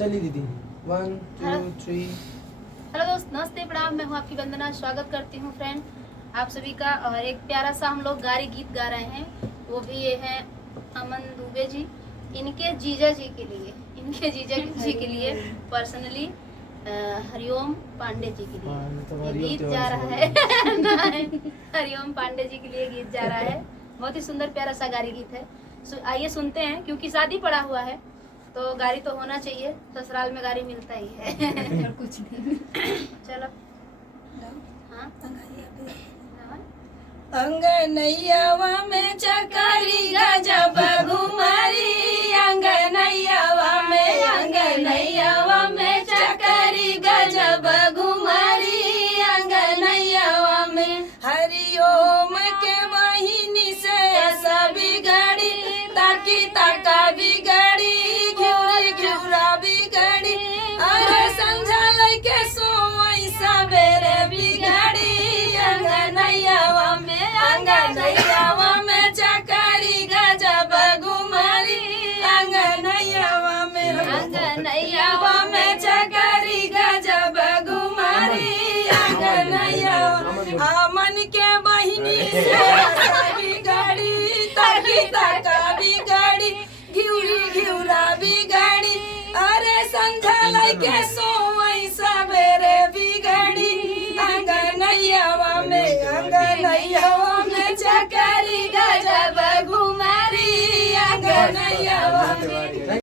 चलिए दीदी 1 2 3। हेलो दोस्त, नमस्ते, प्रणाम। मैं हूँ आपकी वंदना। स्वागत करती हूँ फ्रेंड आप सभी का। और एक प्यारा सा हम लोग गारी गीत गा रहे हैं, वो भी ये है अमन दुबे जी, इनके जीजा जी के लिए, के लिए पर्सनली हरिओम पांडे जी के लिए ये गीत जा रहा है। हरिओम पांडे जी के लिए गीत जा रहा है। बहुत ही सुंदर प्यारा सा गारी गीत है। आइए सुनते हैं, क्योंकि शादी पड़ा हुआ है तो गाड़ी तो होना चाहिए। ससुराल में गाड़ी मिलता ही है। और कुछ नहीं। चलो हाँ अंगनैयावा में चकारी गजब घुमारी, अंगनैयावा में चकारी गजब घुमारी, अंगनैयावा में हरिओम के वाहिनी से ऐसा बिगड़ी, ताकि ताका बिगड़ी, घ्यूरी घ्यूरा बिगड़ी, अरे संझा लैके सोई सबेरे बिगड़ी, अंगनैयावा में चकारी गजब घुमारी, अंगनैयावा में चकारी गजब घुमारी, अंगनैयावा अमन के बहिनी से बिगड़ी, ताकि ताका बिगड़ी, घिउरी घिउरा बिगड़ी, अरे संझा लैके सोई सबेरे बिगड़ी, अंगनैयावा में चकारी गजब घुमारी, अंगनैयावा में